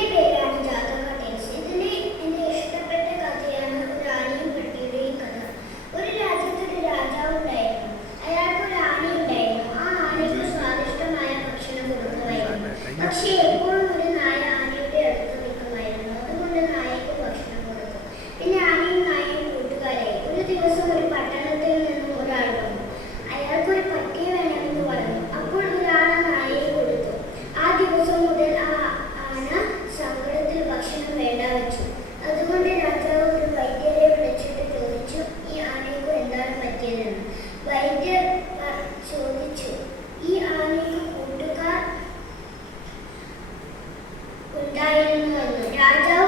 എൻ്റെ പേരാണ് ജാതക ടെൻസ്. എൻ്റെ ഇഷ്ടപ്പെട്ട കഥയാണ് ഒരു ആനയും പെട്ടിയുടെയും കഥ. ഒരു രാജ്യത്ത് ഒരു രാജാവ് ഉണ്ടായിരുന്നു. അയാൾക്ക് ഒരു ആന ഉണ്ടായിരുന്നു. ആ ആനയ്ക്ക് സ്വാദിഷ്ടമായ ഭക്ഷണം കൊടുക്കുമായിരുന്നു. പക്ഷേ എപ്പോഴും ഒരു നായ ആനയുടെ അടുത്ത് നിൽക്കുമായിരുന്നു. അതുകൊണ്ട് നായയ്ക്ക് ഭക്ഷണം കൊടുത്തു. പിന്നെ ആനയും നായയും കൂട്ടുകാരായി. ഒരു ദിവസം ഒരു പട്ടണത്തിൽ നിന്നും ഒരാൾ വന്നു. അയാൾക്കൊരു പട്ടിയെ വേണമെന്ന് പറഞ്ഞു. അപ്പോൾ ഒരു ആന നായയെ കൊടുത്തു. ആ ദിവസം മുതൽ ആ ആന സങ്കടത്തിൽ ഭക്ഷണം വേണ്ട വെച്ചു. അതുകൊണ്ട് രാജാവ് ഒരു വൈദ്യരെ വിളിച്ചിട്ട് ചോദിച്ചു, ഈ ആനയ്ക്ക് എന്താണ് പറ്റിയതെന്ന്. വൈദ്യർ ചോദിച്ചു, ഈ ആനയ്ക്ക് കൂട്ടുകാർ ഉണ്ടായിരുന്നുവെന്ന്. രാജാവ്